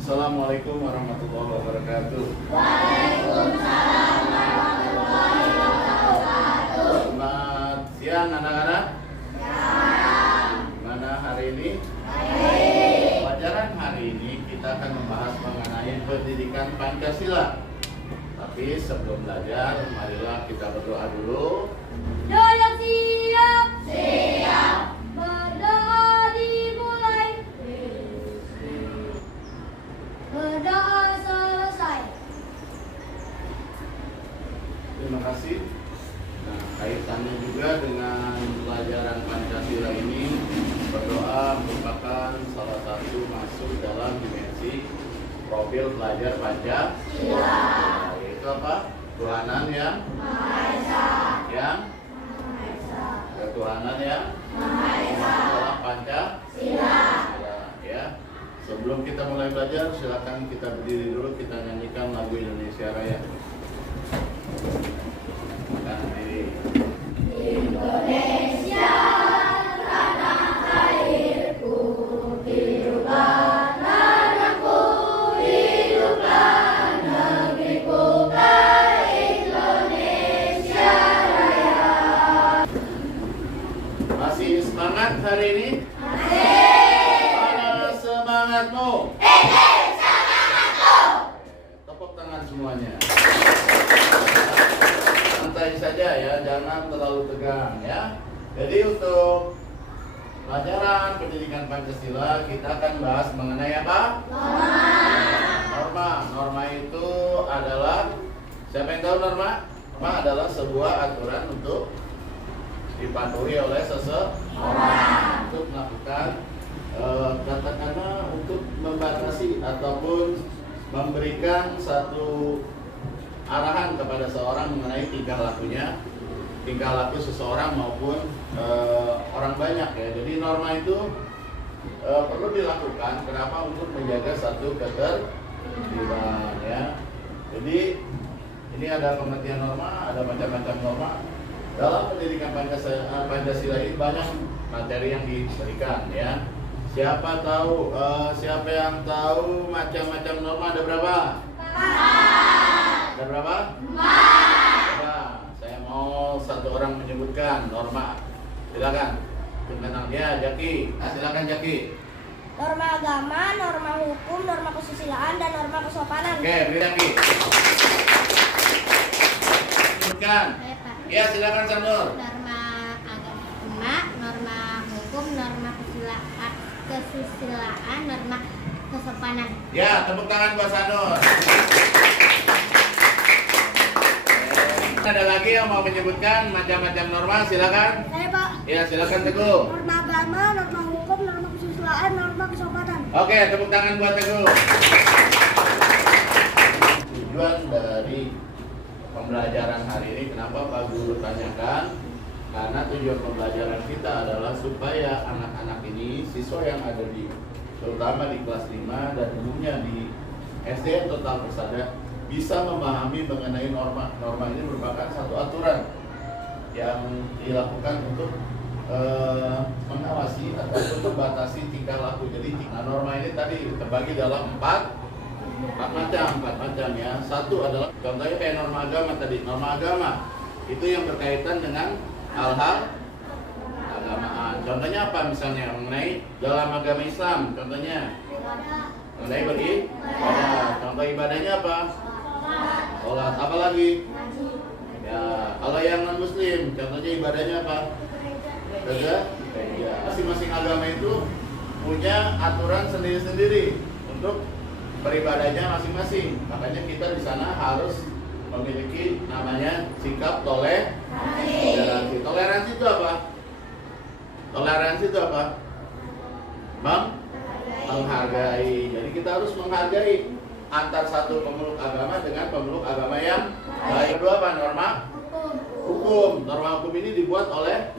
Assalamualaikum warahmatullahi wabarakatuh. Waalaikumsalam warahmatullahi wabarakatuh. Selamat siang anak-anak. Gimana hari ini? Baik. Pelajaran hari ini kita akan membahas mengenai pendidikan Pancasila. Tapi sebelum belajar, marilah kita berdoa dulu. Doa siap. Siap. Berdoa dimulai. Berdoa selesai. Terima kasih. Nah, kaitannya juga dengan pelajaran Pancasila ini, berdoa merupakan salah satu masuk dalam dimensi profil pelajar Pancasila. Yaitu apa? Ketuhanan yang Maha Esa. yang Maha Esa. ketuhanan yang Maha Esa. dalam Pancasila. Ya. Sebelum kita mulai belajar, silakan kita berdiri dulu, kita nyanyikan lagu Indonesia Raya. Silakan berdiri. Indonesia tanah airku, hiduplah tanahku, hiduplah negeriku, Indonesia Raya. Masih semangat hari ini? Mana semangatmu? Tepuk tangan semuanya. Santai saja ya, jangan terlalu tegang ya. Jadi untuk pelajaran pendidikan Pancasila kita akan bahas mengenai apa? Norma. Norma itu adalah, siapa yang tahu norma? Norma adalah sebuah aturan untuk dipatuhi oleh seseorang untuk melakukan katakanlah untuk membatasi ataupun memberikan satu arahan kepada seorang mengenai tingkah laku seseorang maupun orang banyak ya. Jadi norma itu perlu dilakukan. Kenapa? Untuk menjaga satu ketertiban ya. Jadi ini ada pengertian norma, ada macam-macam norma. Dalam pendidikan Pancasila ini banyak materi yang diberikan ya. Siapa yang tahu macam-macam norma ada berapa? Ada berapa? Coba, saya mau satu orang menyebutkan norma. Silakan. Tentang dia, Jaki. Silakan Jaki. Norma agama, norma hukum, norma kesusilaan, dan norma kesopanan. Oke, beri Jaki. Sebutkan. Ya, silakan Sanur. Norma agama, norma hukum, norma kesusilaan, norma kesopanan. Ya, tepuk tangan buat Sanur. Ada lagi yang mau menyebutkan macam-macam norma, silakan. Saya Pak. Ya, silakan Teguh. Norma agama, norma hukum, norma kesusilaan, norma kesopanan. Oke, tepuk tangan buat Teguh. Tujuan dari pembelajaran hari ini, kenapa Pak Guru tanyakan? Karena tujuan pembelajaran kita adalah supaya anak-anak ini, siswa yang ada terutama di kelas 5 dan umumnya di SD Total Persada, bisa memahami mengenai norma. Norma ini merupakan satu aturan yang dilakukan untuk mengawasi atau untuk membatasi tingkah laku. Jadi norma ini tadi terbagi dalam empat macam ya. Satu adalah contohnya kayak norma agama tadi. Norma agama itu yang berkaitan dengan hal-hal keagamaan. Contohnya apa misalnya mengenai dalam agama Islam? Contohnya mengenai beribadah. Contoh ibadahnya apa? Sholat. Apa lagi? Ya, kalau yang non Muslim, contohnya ibadahnya apa? Gereja. Masing-masing agama itu punya aturan sendiri-sendiri untuk beribadahnya masing-masing. Makanya kita di sana harus memiliki namanya sikap toleransi. Toleransi itu apa? Toleransi itu apa? Menghargai. Jadi kita harus menghargai antar satu pemeluk agama dengan pemeluk agama yang lain. Kedua apa? Norma hukum. Norma hukum ini dibuat oleh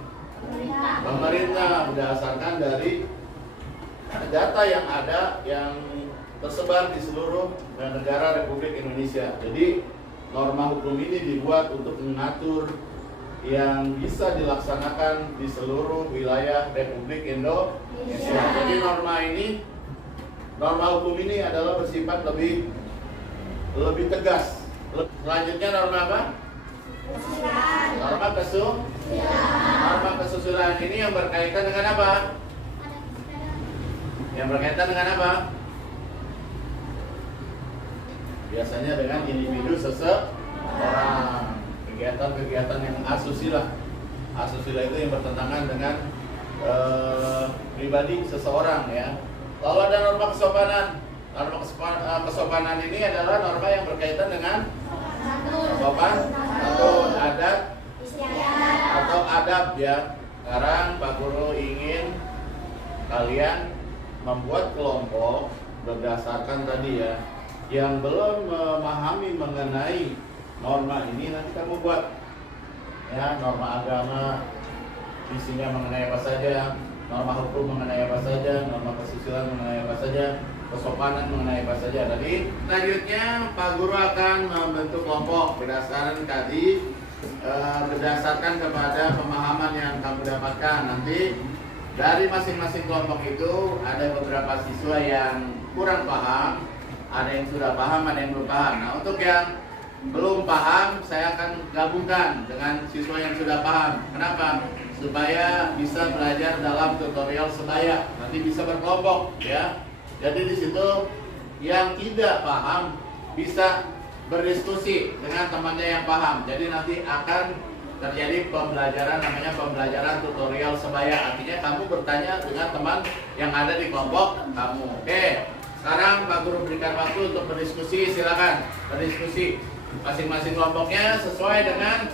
pemerintah berdasarkan dari data yang ada yang tersebar di seluruh negara Republik Indonesia. Jadi norma hukum ini dibuat untuk mengatur yang bisa dilaksanakan di seluruh wilayah Republik Indonesia. Jadi norma ini Norma hukum ini adalah bersifat lebih tegas. Selanjutnya norma apa? Norma kesusilaan ini yang berkaitan dengan apa? Yang berkaitan dengan apa? Biasanya dengan individu seseorang. Kegiatan-kegiatan yang asusila. Asusila itu yang bertentangan dengan pribadi seseorang ya. Lalu ada norma kesopanan. Norma kesopanan ini adalah norma yang berkaitan dengan sopan atau adab ya. Sekarang Pak Guru ingin kalian membuat kelompok berdasarkan tadi ya. Yang belum memahami mengenai norma ini nanti kamu buat ya, norma agama isinya mengenai apa saja, norma hukum mengenai apa saja, norma kesusilaan mengenai apa saja, kesopanan mengenai apa saja. Tadi selanjutnya Pak Guru akan membentuk kelompok berdasarkan tadi berdasarkan kepada pemahaman yang kamu dapatkan. Nanti dari masing-masing kelompok itu ada beberapa siswa yang kurang paham, ada yang sudah paham, ada yang belum paham. Nah, untuk yang belum paham, saya akan gabungkan dengan siswa yang sudah paham. Kenapa? Supaya bisa belajar dalam tutorial sebaya. Nanti bisa berkelompok, ya. Jadi di situ yang tidak paham bisa berdiskusi dengan temannya yang paham. Jadi nanti akan terjadi pembelajaran, namanya pembelajaran tutorial sebaya. Artinya kamu bertanya dengan teman yang ada di kelompok kamu. Oke. Sekarang Pak Guru berikan waktu untuk berdiskusi, silakan berdiskusi masing-masing kelompoknya sesuai dengan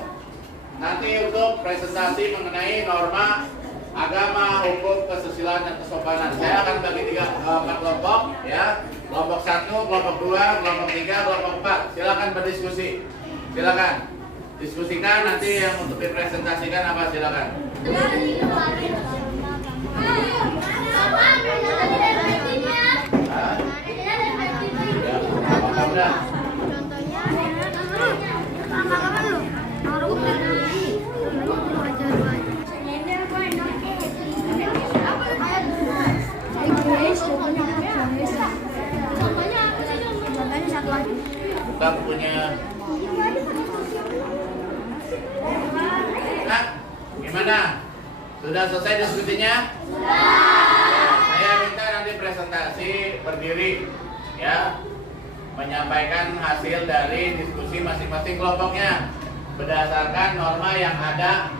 nanti untuk presentasi mengenai norma agama, hukum, kesusilaan dan kesopanan. Saya akan bagi 4 kelompok ya. Kelompok 1, kelompok 2, kelompok 3, kelompok 4. Silakan berdiskusi. Silakan. Diskusikan nanti yang untuk dipresentasikan apa silakan. Buka bukunya. Nah, gimana? Sudah selesai diskusinya? Saya minta nanti presentasi berdiri ya, menyampaikan hasil dari diskusi masing-masing kelompoknya berdasarkan norma yang ada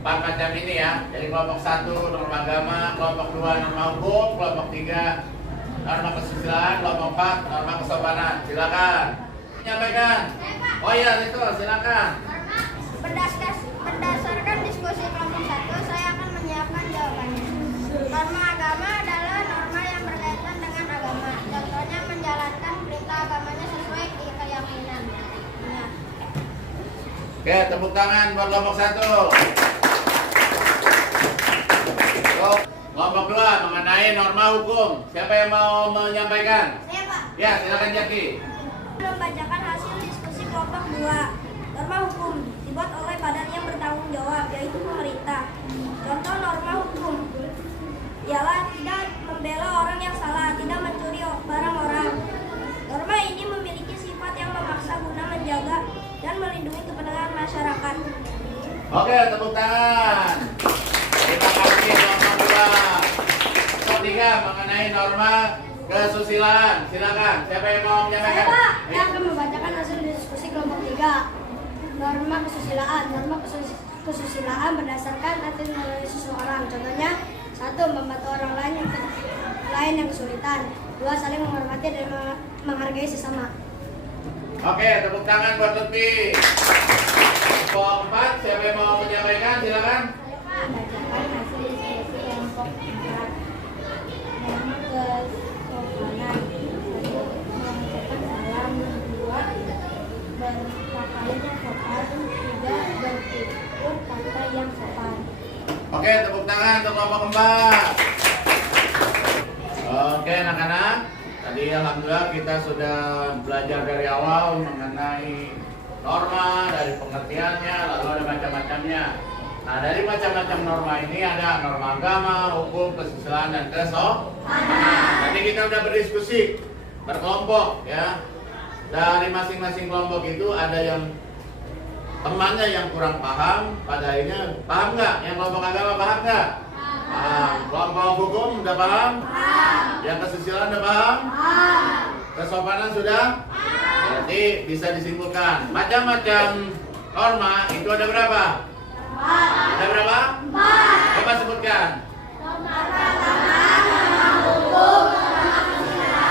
4 macam ini ya. Jadi kelompok 1 norma agama, kelompok 2 norma hukum, kelompok 3 norma kesusilaan, kelompok 4 norma kesopanan. Silakan menyampaikan. Oh iya itu silakan. Berdasarkan diskusi kelompok 1, saya akan menyiapkan jawabannya. Norma agama adalah norma yang berkaitan dengan agama. Contohnya menjalankan perintah agamanya sesuai keyakinan. Ya. Oke, tepuk tangan buat kelompok 1. Kelompok 2 mengenai norma hukum. Siapa yang mau menyampaikan? Saya, Pak. Ya, silakan Jaki. Membacakan hasil diskusi kelompok 2. Norma hukum dibuat oleh badan yang bertanggung jawab, yaitu pemerintah. Contoh norma hukum ialah tidak membela orang yang salah, tidak mencuri barang orang. Norma ini memiliki sifat yang memaksa guna menjaga dan melindungi kepentingan masyarakat. Oke, tepuk tangan. Terima kasih norma 2. Kelompok 3 mengenai norma kesusilaan. Silakan. Siapa yang mau menyampaikan? Saya, Pak, yang akan membacakan hasil diskusi kelompok 3. Norma kesusilaan. Norma kesusilaan berdasarkan atribut seseorang. Contohnya, 1. Membantu orang lain yang kesulitan. 2. Saling menghormati dan menghargai sesama. Oke, tepuk tangan buat Lutfi. Kelompok 4, siapa yang mau menyampaikan? Silakan. Bacakan hasil diskusi kelompok 4. Norma kesopanan. 1. Mengucapkan salam. 2. Berpakaian yang sopan. 3. Bertutur kata yang sopan. Oke, tepuk tangan untuk kelompok 4. Oke, anak-anak. Tadi alhamdulillah kita sudah belajar dari awal mengenai norma, dari pengertiannya, lalu ada macam-macamnya. Nah, dari macam-macam norma ini ada norma agama, hukum, kesusilaan, dan kesopanan. Tadi kita udah berdiskusi berkelompok ya. Dari masing-masing kelompok itu ada yang temannya yang kurang paham, pada akhirnya paham nggak? Yang kelompok agama paham nggak? Paham. Kelompok hukum udah paham? Paham. Yang kesusilaan udah paham? Paham. Kesopanan sudah? Berarti bisa disimpulkan macam-macam norma itu ada berapa? Ada berapa? Coba sebutkan.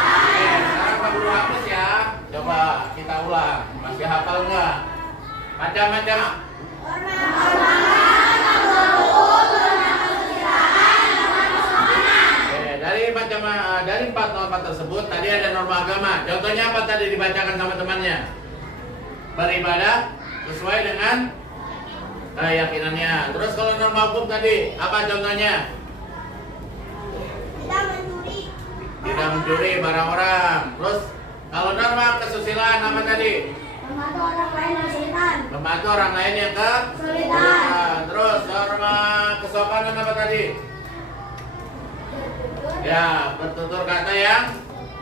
Oke, sekarang Pak Guru hapus ya. Coba kita ulang. Masih hafal nggak? Macam-macam. Oke, dari 4 norma tersebut tadi ada norma agama. Contohnya apa tadi dibacakan sama temannya? Beribadah sesuai dengan keyakinannya. Terus kalau norma hukum tadi apa contohnya? Tidak mencuri barang orang. Terus kalau norma kesusilaan apa tadi? Membantu orang lain yang kesulitan. Membantu orang lain yang kesulitan. Terus norma kesopanan apa tadi? Ya, bertutur kata yang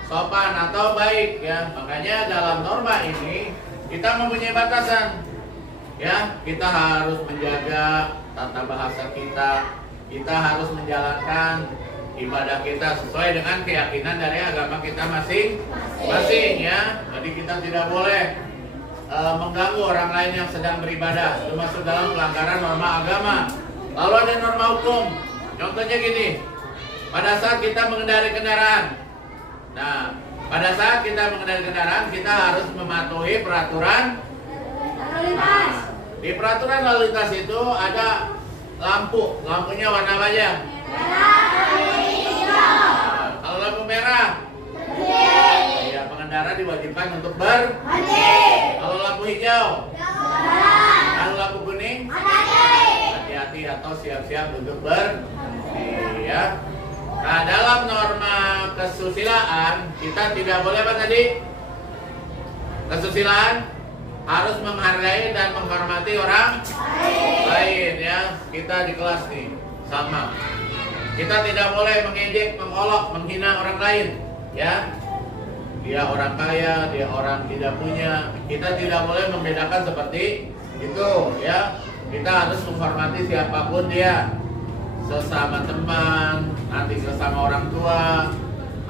sopan atau baik ya. Makanya dalam norma ini kita mempunyai batasan. Ya, kita harus menjaga tata bahasa kita. Kita harus menjalankan ibadah kita sesuai dengan keyakinan dari agama kita masing-masing ya. Jadi kita tidak boleh mengganggu orang lain yang sedang beribadah, termasuk dalam pelanggaran norma agama. Lalu ada norma hukum. Contohnya gini, pada saat kita mengendarai kendaraan. Nah, pada saat kita mengendarai kendaraan, kita harus mematuhi peraturan lalu lintas. Di peraturan lalu lintas itu ada lampu. Lampunya warna apa aja? Nah, kalau lampu merah, ya pengendara diwajibkan untuk berhenti. Kalau lampu hijau, kalau lampu kuning, hati-hati atau siap-siap untuk berhenti ya. Nah, dalam norma kesusilaan kita tidak boleh apa tadi? Kesusilaan harus menghargai dan menghormati orang lain ya. Kita di kelas nih sama. Kita tidak boleh mengejek, mengolok, menghina orang lain ya. Dia orang kaya, dia orang tidak punya. Kita tidak boleh membedakan seperti itu ya. Kita harus menghormati siapapun dia. Sesama teman, nanti sesama orang tua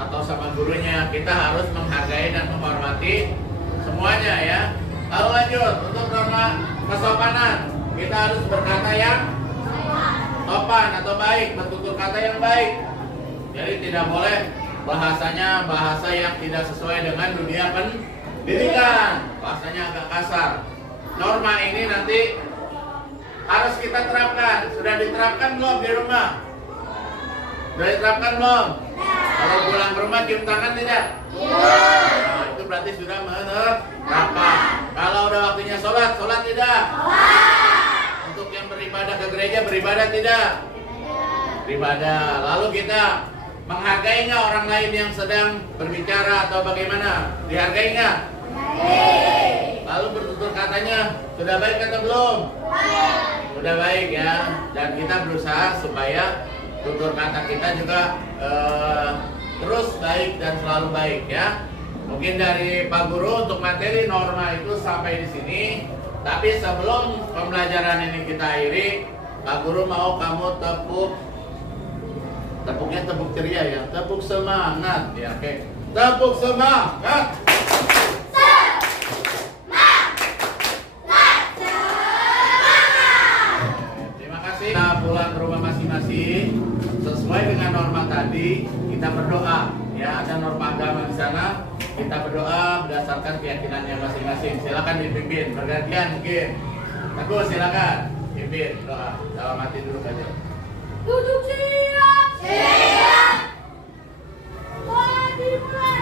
atau sama gurunya, kita harus menghargai dan menghormati semuanya ya. Lalu lanjut untuk norma kesopanan, kita harus berkata yang sopan atau baik, bertutur kata yang baik. Jadi tidak boleh bahasanya bahasa yang tidak sesuai dengan dunia pendidikan, bahasanya agak kasar. Norma ini nanti harus kita terapkan. Sudah diterapkan belum di rumah? Sudah diterapkan belum? Kalau pulang ke rumah cium tangan tidak? Nah, itu berarti sudah menerapkan. Kalau udah waktunya sholat, sholat tidak? Untuk yang beribadah ke gereja, beribadah tidak? Beribadah. Lalu kita menghargai nggak orang lain yang sedang berbicara atau bagaimana? Dihargai nggak? Lalu bertutur katanya sudah baik atau belum? Sudah baik ya. Dan kita berusaha supaya tutur kata kita juga terus baik dan selalu baik ya. Mungkin dari Pak Guru untuk materi norma itu sampai di sini. Tapi sebelum pembelajaran ini kita akhiri, Pak Guru mau kamu tepuknya tepuk ceria ya, tepuk semangat ya. Oke, tepuk semangat. Terima kasih. Kita pulang ke rumah masing-masing sesuai dengan norma tadi. Kita berdoa ya, ada norma agama di sana. Kita berdoa berdasarkan keyakinannya masing-masing. Silakan dipimpin bergantian mungkin. Aku silakan pimpin doa. Dalam hati dulu aja. Duduk siap. Siap. Mulai dimulai.